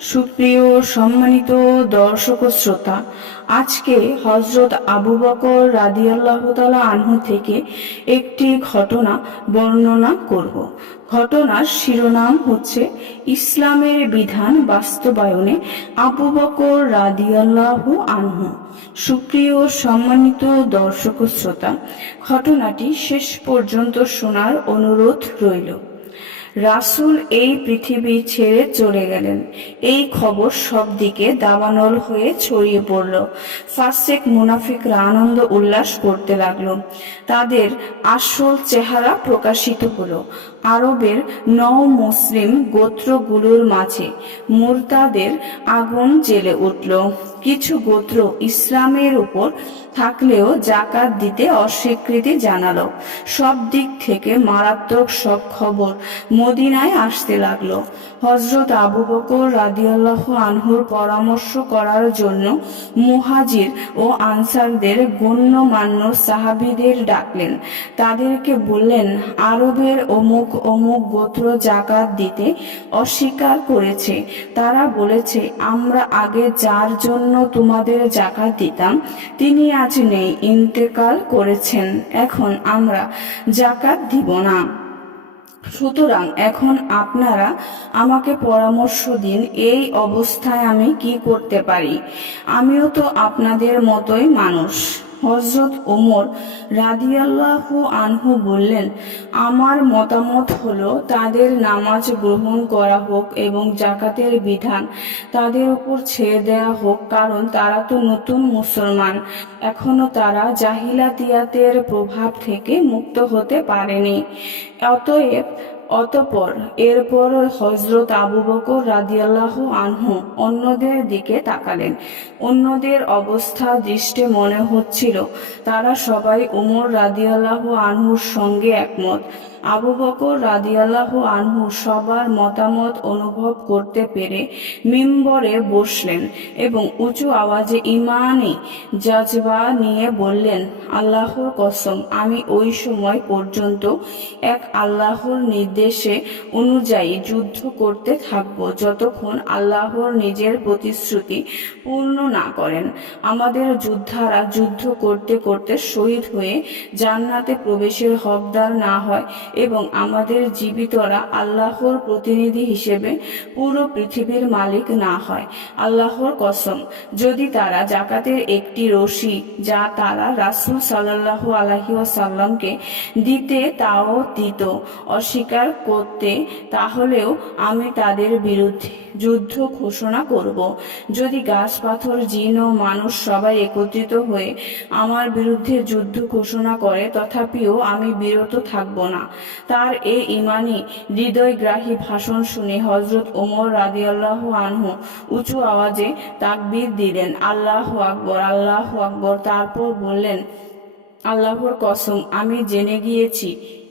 সুপ্রিয় সম্মানিত দর্শক ও শ্রোতা, আজকে হজরত আবু বকর রাদিয়াল্লাহ তালা আনহু থেকে একটি ঘটনা বর্ণনা করব। ঘটনার শিরোনাম হচ্ছে ইসলামের বিধান বাস্তবায়নে আবু বকর রাদিয়াল্লাহু আনহু। সুপ্রিয় সম্মানিত দর্শক ও শ্রোতা, ঘটনাটি শেষ পর্যন্ত শোনার অনুরোধ রইল। রাসূল এই পৃথিবী ছেড়ে চলে গেলেন। এই খবর সব দিকে দাবানল হয়ে ছড়িয়ে পড়ল। ফাসেক মুনাফিকরা আনন্দ উল্লাস করতে লাগল। তাদের আসল চেহারা প্রকাশিত হলো। আরবের নও মুসলিম গোত্রগুলোর মাঝে মুরতাদের আগুন জ্বেলে উঠল। কিছু গোত্র ইসলামের উপর থাকলেও জাকাত দিতে অস্বীকৃতি জানালো। সব দিক থেকে মারাত্মক সব খবর মদিনায় আসতে লাগল। হজরত আবু বকর রাদিয়াল্লাহ আনহুর পরামর্শ করার জন্য মুহাজির ও আনসারদের গণ্যমান্য সাহাবিদের ডাকলেন। তাদেরকে বললেন, আরবের অমুক অমুক গোত্র জাকাত দিতে অস্বীকার করেছে। তারা বলেছে, আমরা আগে যার জন্য তোমাদের জাকাত দিতাম, তিনি আজ নেই, ইন্তেকাল করেছেন। এখন আমরা জাকাত দিব না। সুতরাং এখন আপনারা আমাকে পরামর্শ দিন, এই অবস্থায় আমি কি করতে পারি? আমিও তো আপনাদের মতোই মানুষ। হজরত ওমর রাদিয়াল্লাহু আনহু বললেন, আমার মতামত হলো, তাদের নামাজ গ্রহণ করা হোক এবং জাকাতের বিধান তাদের উপর ছেড়ে দেওয়া হোক, কারণ তারা তো নতুন মুসলমান। এখনও তারা জাহিলাতিয়াতের প্রভাব থেকে মুক্ত হতে পারেনি। অতএব অতপর এরপর হজরত আবু বকর রাদিয়াল্লাহ আনহু অন্যদের দিকে তাকালেন। অন্যদের অবস্থা দৃষ্টে মনে হচ্ছিল, তারা সবাই উমর রাদিয়াল্লাহ আনহুর সঙ্গে একমত। আবু বকর রাদিয়াল্লাহ আনহু সবার মতামত অনুভব করতে পেরে মিম্বরে বসলেন এবং উঁচু আওয়াজে ইমানি জাজবা নিয়ে বললেন, আল্লাহর কসম, আমি ওই সময় পর্যন্ত এক আল্লাহর নির্দেশে অনুযায়ী যুদ্ধ করতে থাকব যতক্ষণ আল্লাহর নিজের প্রতিশ্রুতি পূর্ণ না করেন। আমাদের যোদ্ধারা যুদ্ধ করতে করতে শহীদ হয়ে জান্নাতে প্রবেশের হকদার না হয় এবং আমাদের জীবিতরা আল্লাহর প্রতিনিধি হিসেবে পুরো পৃথিবীর মালিক না হয়। আল্লাহর কসম, যদি তারা জাকাতের একটি রশি যা তারা রাসুল সাল্লাহ আলহি সাল্লামকে দিতে তাও দিত, অস্বীকার করতে, তাহলেও আমি তাদের বিরুদ্ধে যুদ্ধ ঘোষণা করব। যদি গাছ পাথর জিন ও মানুষ সবাই একত্রিত হয়ে আমার বিরুদ্ধে যুদ্ধ ঘোষণা করে, তথাপিও আমি বিরত থাকব না। তার এই ইমানি হৃদয়গ্রাহী ভাষণ শুনে হজরত ওমর রাদিয়াল্লাহ আনহু উঁচু আওয়াজে তাকবীর দিলেন, আল্লাহ আকবর আল্লাহ আকবর। তারপর বললেন, আল্লাহর কসম, আমি জেনে গিয়েছি